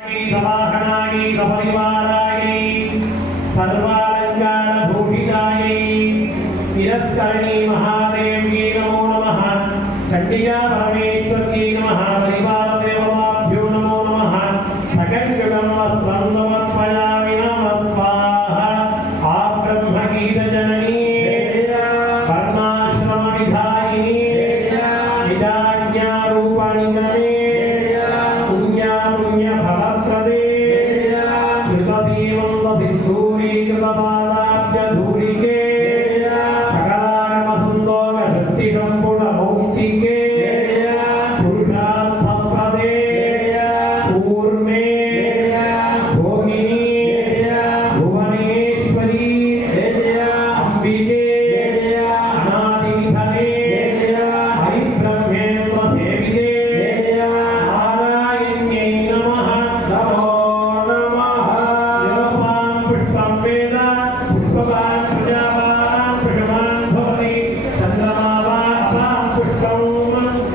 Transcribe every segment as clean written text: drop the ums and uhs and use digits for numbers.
समाहनायै सपरिवारायै सर्वालङ्कारभूषितायै तिरस्करणी महादेव्यै नमो नमः। चण्डिका परमेश्वर्यै नमः। परिवारदेवताभ्यो नमो नमः। सकलयुगं वस्त्रं समर्पयामि नमः स्वाहा। आब्रह्मगीतजननी वर्णाश्रमविधायिनी निजाज्ञारूपाणि नमे सिंधूरीकृतपादाब्जधूलिके सकलागमसुन्दोगशक्तिसम्पूर्णमौक्तिके पुरुषार्थप्रदे पूर्णे भोगिनी भुवनेश्वरी अंबिके अनादिनिधने हरिब्रह्मेन्द्रसेविते नारायण्यै नमः। नमो नमः। पुष्पं वेद पुष्पवान् प्रजावान् पुष्पवान् भवति। चन्द्रमा वा अपां पुष्पं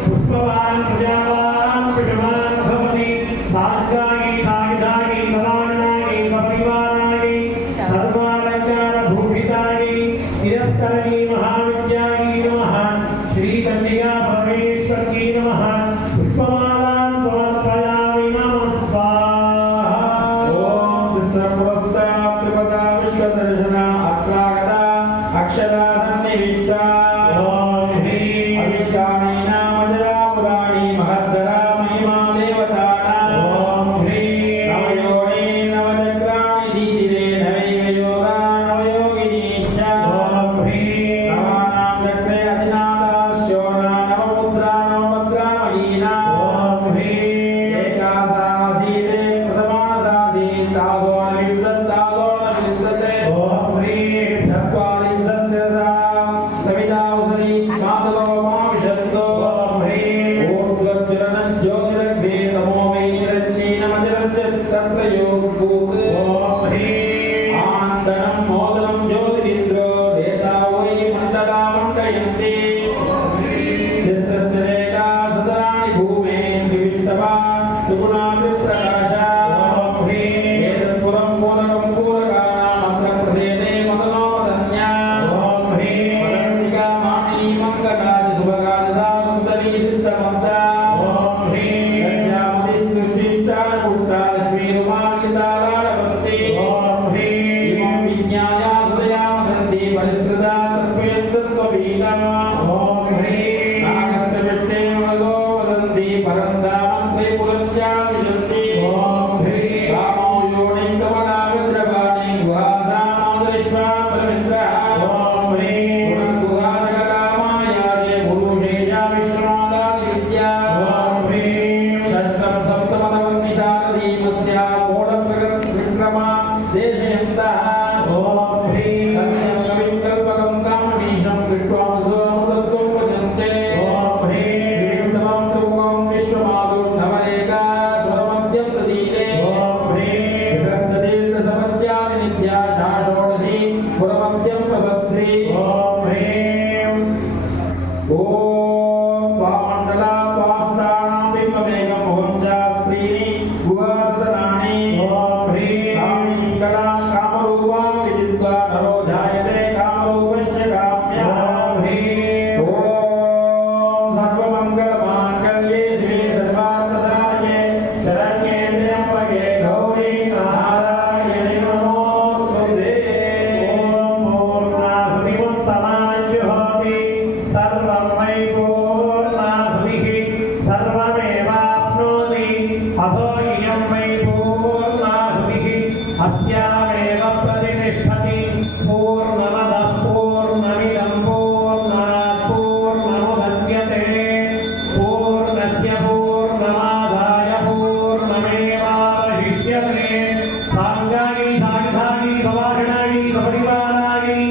पुष्पवान् प्रजावान् पुष्पवान् भवति। सार्गायै सायुधायै समाननायै सपरिवारायै सर्वालङ्कारभूषितायै तिरस्करणी महाविद्यायै नमः। श्रीचण्डिका परमेश्वर्यै नमः। पुष्पमालां समर्पयामि नमः स्वाहा। त्रिपदा विश्वदर्शना अत्रागता अक्षरा सन्निविष्टा अविष्टानि नामजरा पुराणि महद्धरा महिमा देवतानां नवयोनि नवचक्राणि दीदिरे नवैव योगा नवयोगिनीश्च नवानां चक्रे अधिनादास्यो नवमुद्रा नवमुद्रामहीना एकादशासीते प्रथमादशासीत् अस्यामेव प्रतिष्ठति पूर्णमदः पूर्णमिदं पूर्णात् पूर्णमुदच्यते पूर्णस्य पूर्णमादाय पूर्णमेवावशिष्यते। साङ्गायै सायुधायै समाहनायै सपरिवारायै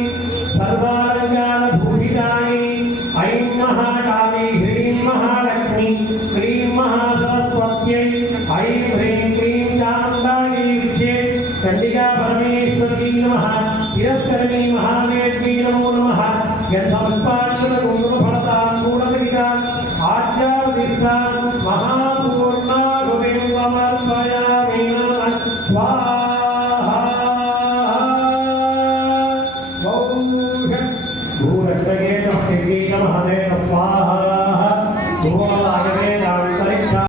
सर्वालङ्कारभूषितायै ऐं महाकाली ह्रीं महालक्ष्मी क्लीं महासरस्वत्यै ऐं ह्रीं क्लीं चामुण्डायै विद्ये चण्डिका परमेश्वर्यै नमः। तिरस्करणी महादेव्यै नमो नमः। यथोत्पादनकुङ्कुमफलताङ्गूलविदिताम् आज्ञावदिष्टान् महापूर्णाहुतिं समर्पयामि। स्वाहा भूरक्षगे नमः स्वाहा